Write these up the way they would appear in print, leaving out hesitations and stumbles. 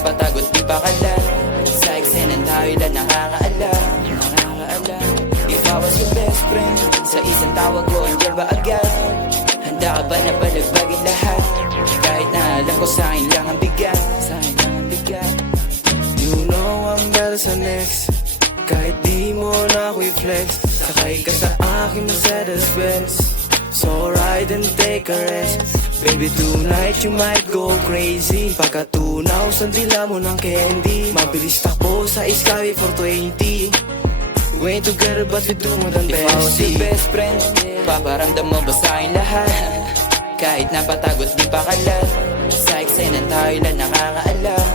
napatagot di pa kalat. Sa eksenan tayo lang nakakaalam. If I was your best friend, sa isang tawag ko andyan ba agad? Handa ka ba na balagbagin lahat? Kahit na alam ko sa'kin lang ang bigat. You know I'm better sa next. Kahit di mo na ako i-flex, sakay ka sa aking Mercedes-Benz. So ride and take a rest. Baby, tonight you might go crazy. Pagkatunaw sa dila mo ng candy, mabilis takbo sa Skyway 420. We ain't together but we do more than If I was your bestie. best friend, paparamdam mo ba sa'kin lahat? Kahit napatagot di pa kalat. Sa eksenan tayo lang nakakaalam.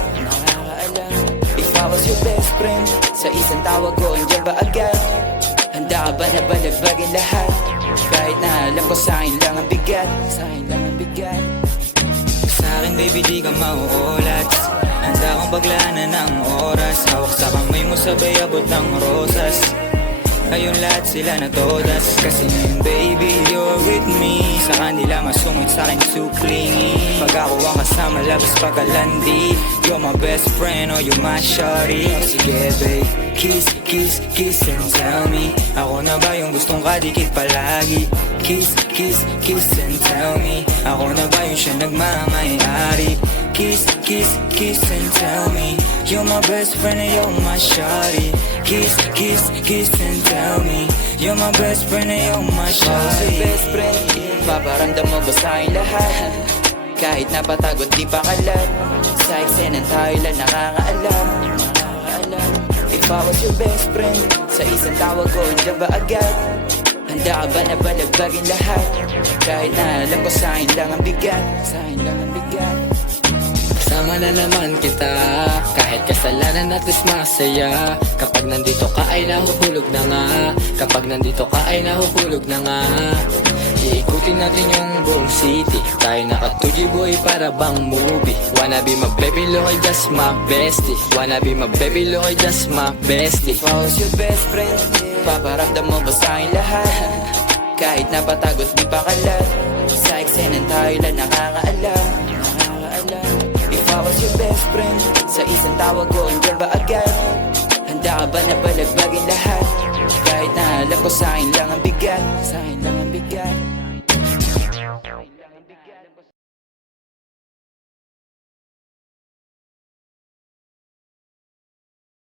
If I was your best friend, sa isang tawag ko andyan ba agad? Handa ka ba na balagbagin lahat? Kahit na alam ko sa'kin lang ang bigat. Sa'kin baby di ka mauulat. Handa akong paglaanan ng oras. Hawak sa kamay mo sabay abot ng rosas. Ayun lahat sila na todas. Kasi ngayon baby you're with me. Sa kanila masungit sa'kin too clingy. Pag ako ang kasama labas pagkalandi. You're my best friend or you're my shawty. Sige babe, kiss, kiss, kiss and tell me. Ako na ba yung gustong kadikit palagi? Kiss, kiss, kiss and tell me. Ako na ba yung siya nagmamayari? Kiss, kiss, kiss and tell me. You're my best friend and you're my shawty. Kiss, kiss, kiss and tell me. You're my best friend and you're my If I was your shawty. best friend, paparamdam mo ba sa'kin lahat? Kahit napatagot di pa kalat. Sa eksenan tayo lang nakakaalam. If I was your best friend, sa isang tawag ko andyan ba agad? Handa ka ba na balagbagin lahat? Kahit na alam ko sa'kin lang ang bigat. Sama na naman kita, kahit kasalanan natin masaya. Kapag nandito ka ay nahuhulog na nga. Kapag nandito ka ay nahuhulog na nga. Iikutin natin yung buong city. Tayo naka-2G boy para bang movie. Wanna be my baby Loy, just my bestie. Wanna be my baby Loy, just my bestie. If I was your best friend, paparamdam mo ba sa'kin lahat? Kahit napatagot di pa kalat. Sa eksenan tayo lang nakakaalam. If I was your best friend, sa isang tawag ko andyan ba agad? Handa ka ba na balagbagin lahat? Kahit na alam ko sa'kin lang ang bigat.